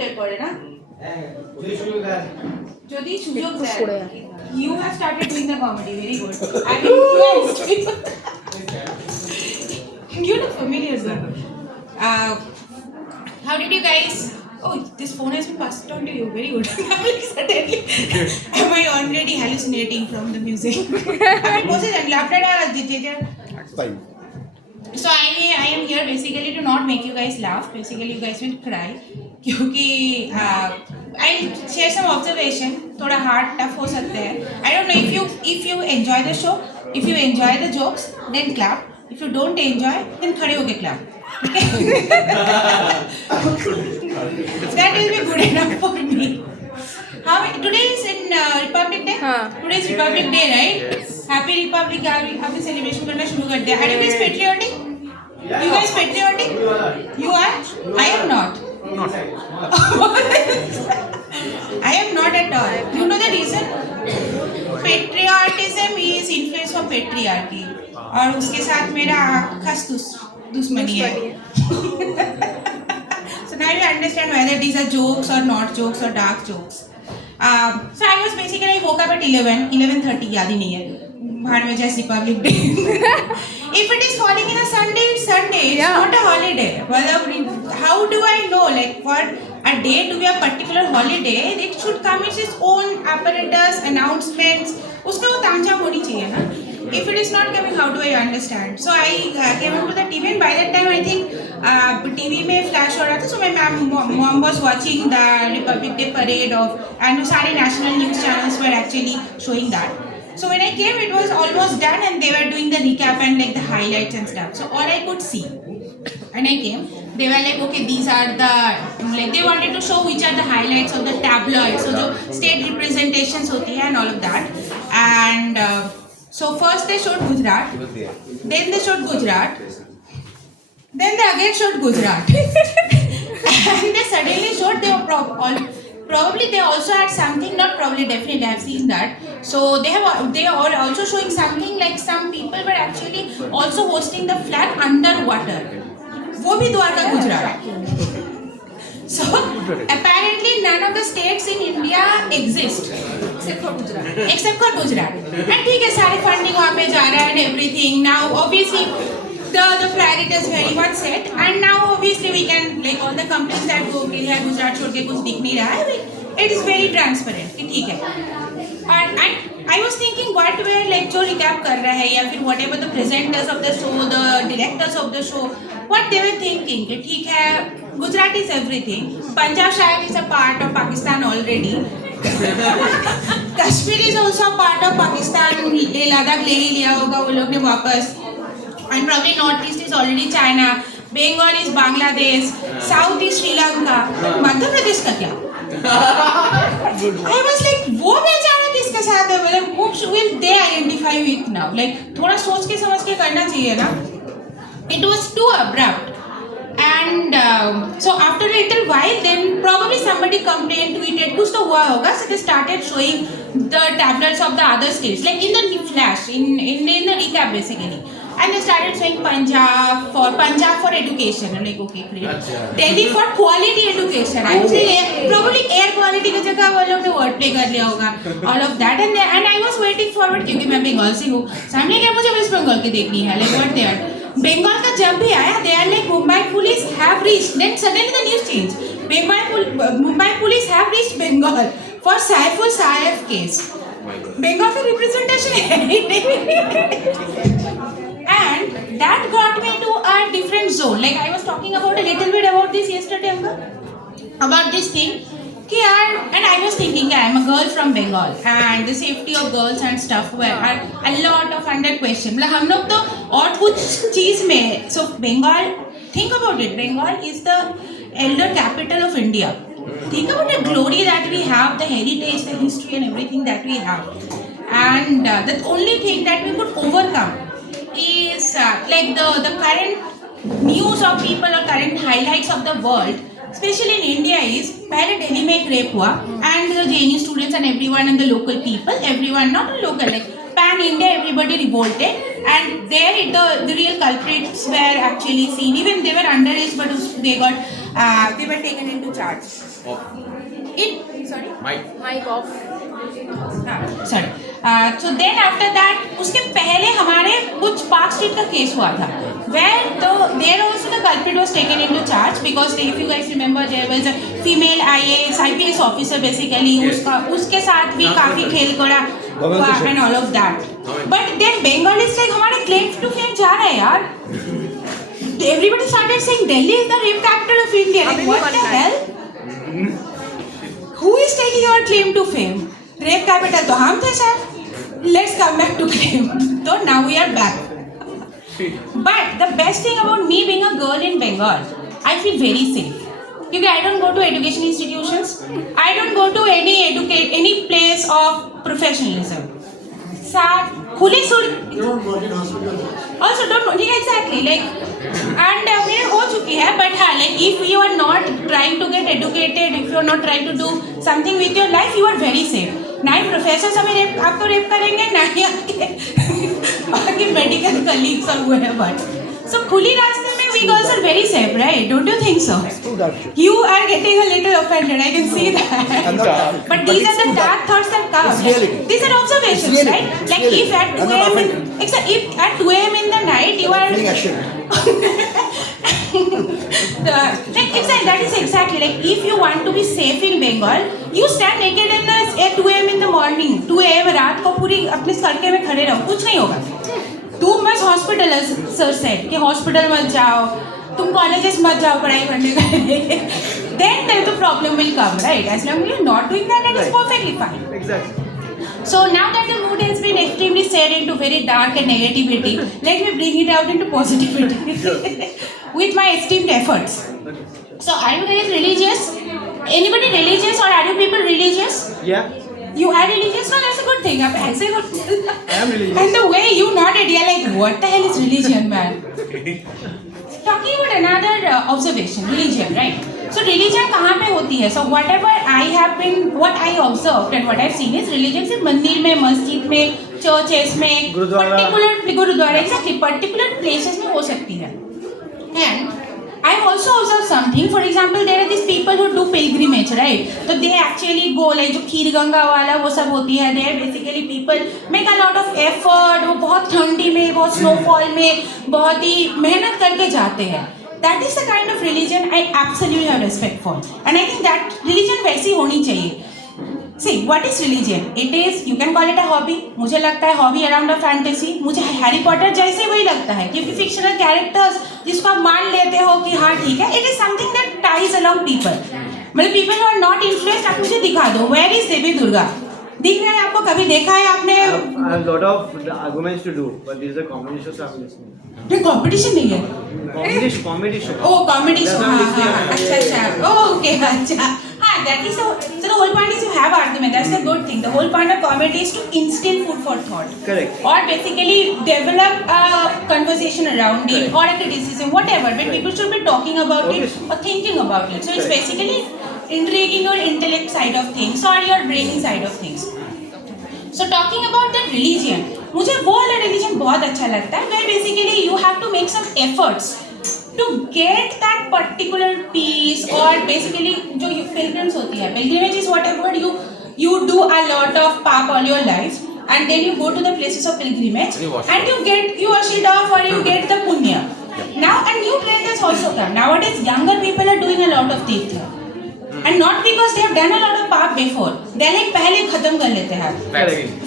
বের করে না যদি সুযোগ দেয় you have started doing the comedy very good and influenced people you look familiar sir how did you guys oh this phone has been passed on to you very good suddenly am I already hallucinating from the music আমি বসে জানি আপনারা Fine. So I am here basically to not make you guys laugh. Basically, you guys will cry. क्योंकि I'll share some observation. थोड़ा hard tough हो सकते हैं. I don't know if you enjoy the show, if you enjoy the jokes, then clap. If you don't enjoy, then खड़े होके clap. Okay? That will be good enough for me. How today is in Republic Day? Today is Republic Day, right? Yes. Happy Republic Day. अभी celebration करना शुरू कर दिया. Are you guys patriotic? You guys patriotic? You are? I am not. I am not at all. You know the reason? Patriotism is influence from patriarchy. और उसके साथ मेरा खास दुश्मनी है. So now you understand whether these are jokes or not jokes or dark jokes. So I was basically woke up at 11:30 याद ही नहीं है. भाड़ में जैसे Republic Day. If it is falling in a Sunday, it's Sunday. It's not a holiday. How do I know like for a day to be a particular holiday? It should come with its own apparatus, announcements. उसका वो तामझाम होनी चाहिए ना. If it is not coming, how do I understand? So I came onto the TV and by that time I think TV में flash हो रहा था. So my mom was watching the Republic Day parade of and सारे national news channels were actually showing that. So when I came, it was almost done and they were doing the recap and like the highlights and stuff. So all I could see when I came, they were like, okay, these are the, like they wanted to show which are the highlights of the tabloids. So the state representations hoti hai and all of that. And so first they showed Gujarat, then they showed Gujarat, then they again showed Gujarat. And they suddenly showed they were probably they also had something, not probably, definitely I have seen that. So they are also showing something like some people were actually also hosting the flag underwater. वो भी Dwarka Gujarat. So apparently none of the states in India exist except for Gujarat. And ठीक है सारे funding वहाँ पे जा रहा है and everything. Now obviously the priority is very much set and now obviously we can like all the companies that go okay यार गुजरात छोड़ के कुछ दिख नहीं रहा है. It is very transparent कि ठीक है. And I was thinking what were like जो recap कर रहा है या फिर whatever the presenters of the show, the directors of the show, what they were thinking कि ठीक है Gujarat is everything. Punjab शायद is a part of Pakistan already. Kashmir is also a part of Pakistan. Ladakh ले ही लिया होगा वो लोग ने वापस. And probably Northeast is already China. Bengal is Bangladesh. South is Sri Lanka. Madhya Pradesh का क्या? I was like वो बेचारा किसके साथ है मतलब who will they identify with now? Like थोड़ा सोच के समझ के करना चाहिए ना. It was too abrupt. And so after a little while then probably somebody complained, tweeted कुछ तो हुआ होगा. So they started showing the tablets of the other states like in the flash in the recap basically. And they started showing Punjab for education. I'm like, okay, great. Delhi for quality education. Actually, probably air quality की जगह वो लोग ने word play कर लिया होगा. All of that and I was waiting forward क्योंकि मैं बंगाल से हूँ. सामने क्या मुझे वेस्ट बंगाल की देखनी है. Like what they are. Bengal का जब भी आया, they are like Mumbai police have reached. Then suddenly the news changed. Mumbai police have reached Bengal for Saiful Saif case. Bengal का representation है. And that got me to a different zone. Like I was talking about a little bit about this yesterday, about this thing. And I was thinking, I am a girl from Bengal, and the safety of girls and stuff were a lot of under question. मतलब हम लोग तो और कुछ चीज में. So Bengal, think about it. Bengal is the elder capital of India. Think about the glory that we have, the heritage, the history, and everything that we have. And the only thing that we could overcome is like the current news of people or current highlights of the world, especially in India, is पहले दिल्ली में एक rape हुआ and the JNU students and everyone and the local people, everyone, not local, like pan India, everybody revolted and there the real culprits were actually seen. Even they were underage but they got they were taken into charge. Sorry? Mic off. Sorry. So then after that, उसके पहले हमारे कुछ park street का case हुआ था where there also the culprit was taken into charge because if you guys remember there was a female IAS IPS officer basically उसके साथ भी काफी खेल करा and all of that. But then Bengal is like हमारे claim to fame जा रहा है यार. Everybody started saying Delhi is the rape capital of India. Like, what the hell? Who is taking your claim to fame? Rape capital तो हम थे sir. Let's come back to claim. So now we are back. But the best thing about me being a girl in Bengal, I feel very safe. Because I don't go to education institutions. I don't go to any place of professionalism. खुली सुर also don't exactly like and मेरे हो चुकी है but हाँ like if you are not trying to get educated if you are not trying to do something with your life you are very safe ना ही professor हमें rape आपको rape करेंगे ना ही आपके बाकी मेडिकल कलीग्स और वो है बट so खुली रास्ते में we girls are very safe right don't you think so you are getting a little offended I can see that but these are the dark thoughts that come these are observations right like if at 2 a.m. if at 2 a.m. in the night you are like exactly that is exactly like if you want to be safe in Bengal you stand naked in the at 2 a.m. in the morning 2 a.m. रात को पूरी अपने सड़के में खड़े रहो कुछ नहीं होगा तुम बस हॉस्पिटल सर से कि हॉस्पिटल मत जाओ तुम कॉलेजेस मत जाओ पढ़ाई करने के लिए then the problem will come right as long as you're not doing that it is perfectly fine Exactly. so now that the mood has been extremely set into very dark and negativity let me bring it out into positivity with my esteemed efforts so are you guys religious anybody religious or are you people religious Yeah. you are religious no that's a good thing आप ऐसे I am religious. and the way you nodded you're like what the hell is religion man talking about another observation religion right so religion कहाँ पे होती है so whatever I have been what I observed and what I've seen is religion सिर्फ मंदिर में मस्जिद में churches में particular gurdwara exactly particular places में हो सकती है and I've also observed something. For example, there are these people who do pilgrimage, right? So they actually go like जो खीर गंगा वाला वो सब होती है. There basically people make a lot of effort. वो बहुत ठंडी में, बहुत snowfall में, बहुत ही मेहनत करके जाते हैं. That is the kind of religion I absolutely have respect for, and I think that religion वैसी होनी चाहिए. See, what is religion? It is, you can call it a hobby. मुझे लगता है hobby around a fantasy. मुझे Harry Potter जैसे वही लगता है क्योंकि fictional characters जिसको आप मान लेते हो कि हाँ ठीक है. It is something that ties along people. मतलब people who are not influenced आप मुझे दिखा दो. Where is देवी दुर्गा? दिख रहा है आपको कभी देखा है आपने? I have a lot of arguments to do, but this is a comedy show, so I'm listening. ये competition नहीं है. Comedy show. Oh, comedy show. That's हाँ what I'm listening. हाँ अच्छा. Oh, okay अच्छा. हाँ, that is so the whole point is you have argument. That's the good thing. The whole point of comedy is to instill food for thought. Correct. Or basically develop a conversation around it or a criticism, whatever. But people should be talking about it or thinking about it. So it's basically intriguing your intellect side of things or your brain side of things. So talking about the religion, मुझे वो वाला religion बहुत अच्छा लगता है. Where basically you have to make some efforts to get that particular peace or basically जो pilgrims होती है. Pilgrimage is whatever you do a lot of paap all your life and then you go to the places of pilgrimage and you wash it off or you get the punya. Now a new trend has also come. Nowadays younger people are doing a lot of tirtha. And not because they have done a lot of paap before. They like पहले खत्म कर लेते हैं.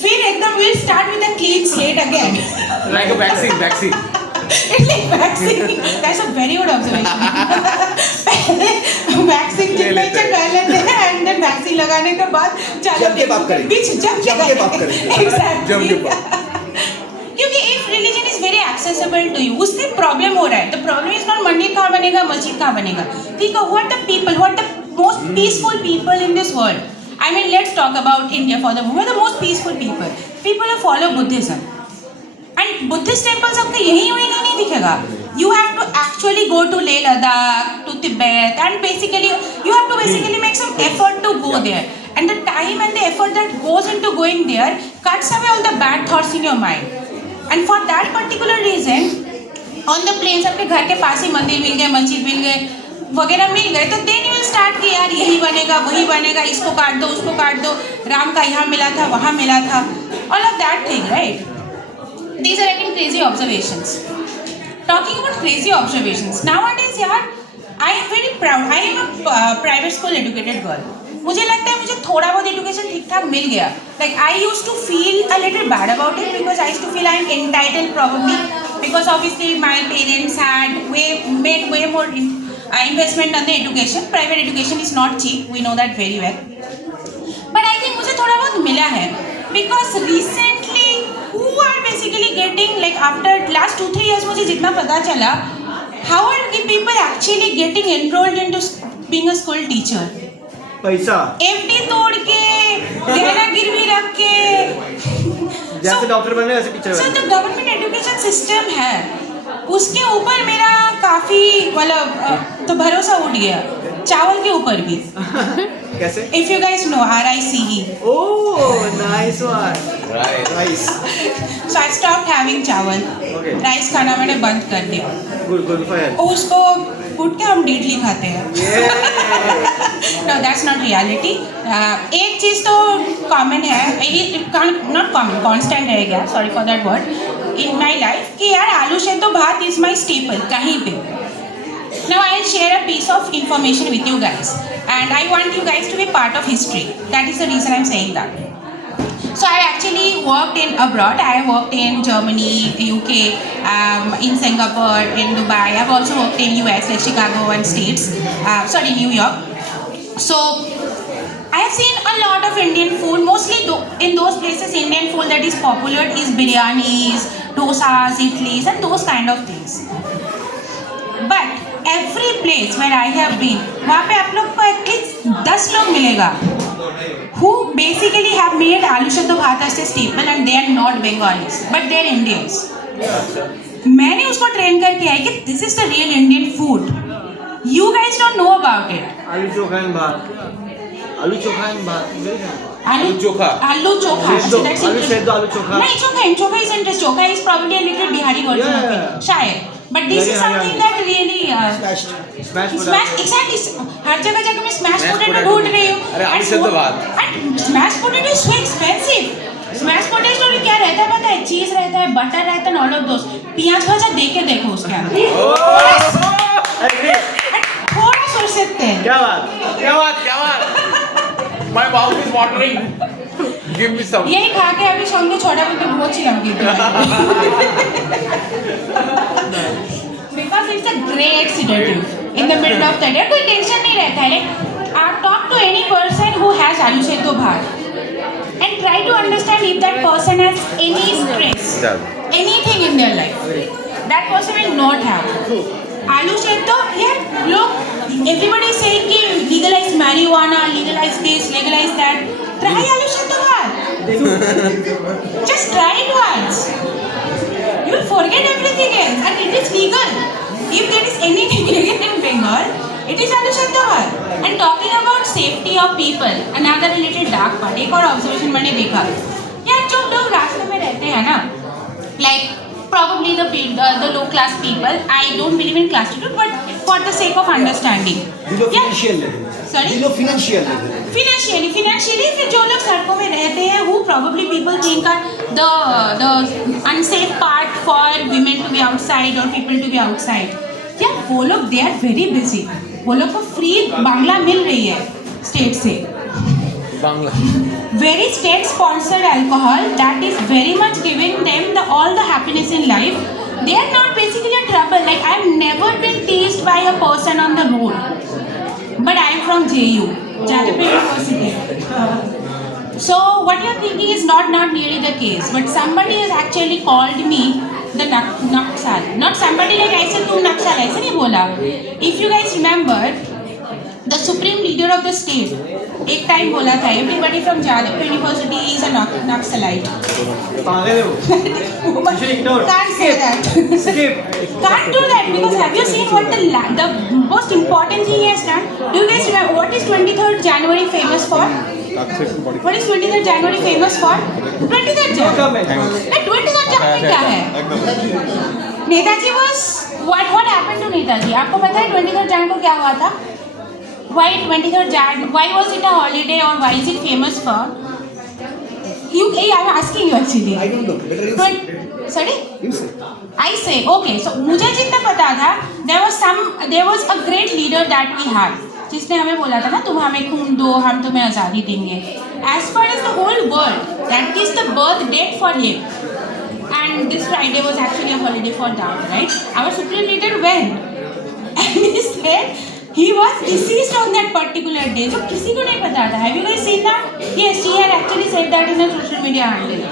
फिर एकदम we'll start with a clean slate again. Like a vaccine. It's like vaccine. That's a very good observation. पहले vaccine की पहचान कर लेते हैं and then vaccine लगाने के बाद जम के पाप करेंगे. जम के पाप करेंगे. Exactly. क्योंकि if religion is very accessible to you, उससे problem हो रहा है. The problem is not मंदिर कहाँ बनेगा, मस्जिद कहाँ बनेगा. ठीक है, what the most peaceful people in this world. I mean, let's talk about India for the moment. The most peaceful people who follow Buddhism. And Buddhist temples आपको यहीं नहीं दिखेगा. You have to actually go to Leh Ladakh, to Tibet, and basically you have to make some effort to go there. And the time and the effort that goes into going there cuts away all the bad thoughts in your mind. And for that particular reason, on the plains आपके घर के पास ही मंदिर मिल गए, मस्जिद मिल गए. वगैरह मिल गए तो देन यू विल स्टार्ट कि यार यही बनेगा वही बनेगा, इसको काट दो उसको काट दो, राम का यहाँ मिला था वहाँ मिला था, all of that thing, right? These are again crazy observations. Talking about crazy observations, nowadays यार I am very proud. I am a private school educated girl. मुझे लगता है मुझे थोड़ा बहुत एजुकेशन ठीक ठाक मिल गया. Like I used to feel a little bad about it because I used to feel I am entitled probably because obviously my parents had made way more investment on the education. Private education is not cheap. We know that very well. But I think मुझे थोड़ा बहुत मिला है because recently who are basically getting like after last 2-3 years मुझे जितना पता चला how are the people actually getting enrolled into being a school teacher? पैसा FD तोड़ के गहना गिरवी रख के जैसे डॉक्टर बन रहे वैसे टीचर so बन the government education system है उसके ऊपर मेरा काफी मतलब तो भरोसा उठ गया, चावल के ऊपर भी. कैसे? If you guys know RICE. Oh nice one. Right. Nice. So I stopped having चावल. Okay. राइस खाना मैंने बंद कर दिया. Good for health. उसको कूट के हम डीडली खाते हैं. No, that's not reality. एक चीज़ तो कॉमन है, ये नॉट कॉमन, कॉन्स्टेंट रह गया, sorry for that word, in my life कि यार आलू सेद्धो भात इज माई स्टेपल कहीं पे. Now I'll share a piece of information with you guys and I want you guys to be part of history. That is the reason I'm saying that. So I actually worked in abroad. I worked in Germany, UK, in Singapore, in Dubai. I've also worked in US, like Chicago and States. New York. So I have seen a lot of Indian food. Mostly in those places, Indian food that is popular is biryanis, dosas, idlis, and those kind of things. But every place where I have been, वहाँ पे आप लोग को at least 10 लोग मिलेगा who basically have made आलू सेद्धो भात as a staple and they are not Bengalis but they are Indians. मैंने उसको ट्रेन करके आई कि this is the real Indian food. You guys don't know about it. आलू चोखा एंड भात. आलू चोखा एंड भात. आलू चोखा. आलू चोखा. सेद्धो. That's आलू interesting. सेद्धो, आलू चोखा. नहीं चोखा is interesting. Chokha is probably a little Bihari version of it. शायद. But this Very is something Haryanvi. that really smash smash exactly हर जगह जाकर मैं स्मैश पोटैटो ढूंढ रही हूँ. अरे आलू सेद्धो भात. And smash potato is so expensive. Smash potato में क्या रहता है पता है? चीज रहता है, बटर रहता है, ऑल ऑफ दोस. प्याज भाजा दे के देखो उसके अंदर. थोड़ा सोच सकते हैं. क्या बात. क्या बात. My mouth is watering. Give me some. यही खा के अभी সঙ্গে छोटा बच्चे बहुत चिलम because it's a great sedative in the middle of the day. कोई टेंशन नहीं रहता है. Like talk to any person who has आलू सेद्धो भात and try to understand if that person has any stress, anything in their life. That person will not have. आलू सेद्धो यार लोग everybody is saying कि legalize marijuana, legalize this, legalize that. Try आलू सेद्धो भात. Just try it once. You will forget everything else and it is legal. If there is anything legal in Bengal, it is आलू सेद्धो भात. And talking about safety of people, another little dark part. एक और observation मैंने देखा यार जो लोग रास्ते में रहते हैं ना, like probably the low class people. I don't believe in classitude, but for the sake of understanding. Sorry? Financially, फिर जो लोग सड़कों में रहते हैं, who probably people think are the unsafe part for women to be outside or people to be outside. यार वो लोग they are very busy. वो लोग को free बांग्ला मिल रही है state से. Bangla. Very state sponsored alcohol that is very much giving them all the happiness in life. They are not basically a trouble. Like I have never been teased by a person on the road. But I am from JU, Jadavpur University. So what you are thinking is not really the case. But somebody has actually called me the Naksal. Not somebody like I said tu Naksal. ऐसा नहीं बोला. If you guys remember, the supreme leader of the state एक time बोला था everybody from Jadavpur University is a Naxalite. पागल हो. Can't say that. Skip. Can't do that because have you seen what the most important thing he has done? Do you guys remember what is 23rd January famous for? What is 23rd January famous for? 23rd January. 23rd January क्या है? Netaji was What happened to Netaji? आपको पता है 23rd Jan को क्या हुआ था? Why 23rd Jan? Why was it a holiday or why is it famous for? I'm asking you actually. I don't know. Better you say. Sorry? You say. I say okay. So मुझे जितना पता था, there was a great leader that we had. जिसने हमें बोला था ना, तुम हमें खून दो, हम तुम्हें आज़ादी देंगे. As far as the whole world, that is the birth date for him. And this Friday was actually a holiday for that, right? Our supreme leader went, and he said he was deceased on that particular day. So किसी को नहीं पता था. Have you guys seen that? Yes, she had actually said that in a social media handle.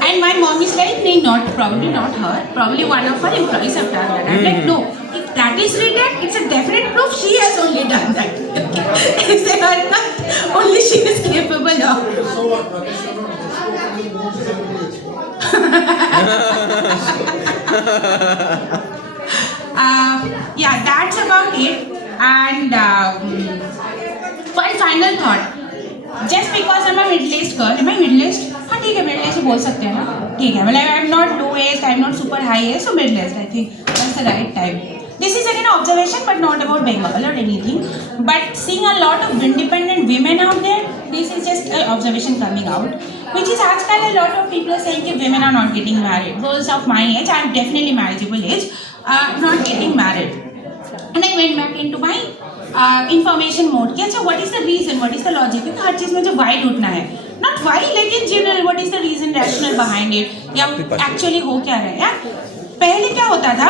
And my mom is like, no, probably not her. Probably one of her employees have done that. I'm like, no. If that is written, it's a definite proof she has only done that. Only she is capable of. Yeah, that's about it. And one final thought. Just because I'm a middle-aged girl, am I middle-aged? हाँ ठीक है, middle-aged बोल सकते हैं ना, ठीक है. Well, I'm not low-aged, I'm not super high-aged, so middle-aged. I think that's the right time. This is again an observation, but not about Bengal or anything. But seeing a lot of independent women out there, this is just an observation coming out. Which is आजकल a lot of people are saying that women are not getting married. Girls of my age, I'm definitely marriageable age, not getting married. And I went back into my information mode कि अच्छा what is the reason, what is the logic, क्योंकि हर चीज़ में जो why ढूंढना है, not why, like in general what is the reason, rational behind it, या actually हो क्या रहा है. यार पहले क्या होता था,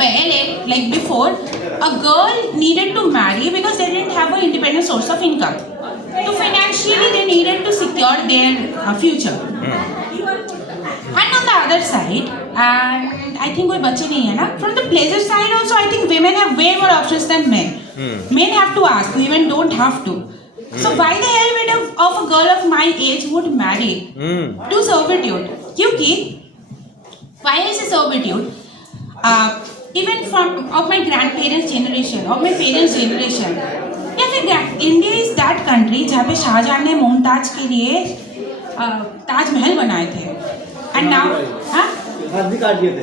पहले like before a girl needed to marry because they didn't have an independent source of income, so financially they needed to secure their future. And on the other side, and I think कोई बच्चे नहीं है ना, from the pleasure side also I think women have way more options than men. Men have to ask, women don't have to. So why the hell would of a girl of my age would marry to servitude? क्योंकि why is it servitude? Even from of my grandparents' generation, of my parents' generation, या फिर India is that country जहाँ पे शाहजहां ने मुमताज के लिए ताजमहल बनाए थे. And now, हाँ? हाथ भी काट दिए थे.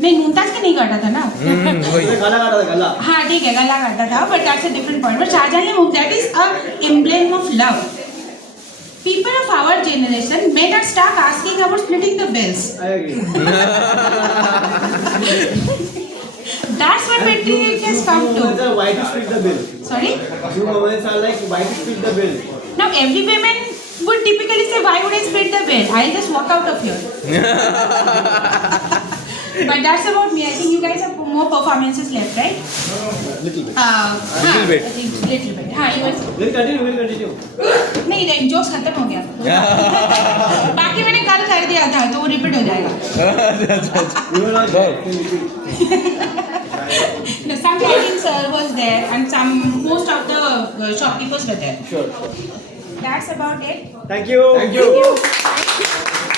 नहीं, मुमताज का नहीं काटा था ना. उसने गला काटा था, गला. हाँ ठीक है, गला काटा था, but that's a different point. But Shahjahan ने that is a emblem of love. People of our generation may not start asking about splitting the bills. I agree. That's what patriarchy has come Few women to. are why to split the bill. Sorry? Few women are like why to split the bill. Now every woman would typically say, why would I split the bill? I'll just walk out of here. But that's about me. I think you guys have more performances left, right? Little bit. Little bit. I think little bit. हाँ, you guys. We'll continue. नहीं, नहीं, jokes खत्म हो गया. बाकी मैंने कल कर दिया था, तो वो रिपीट हो जाएगा. You will not repeat. No, some lighting sir was there, and most of the shopkeepers were there. Sure. That's about it. Thank you. Thank you. Thank you.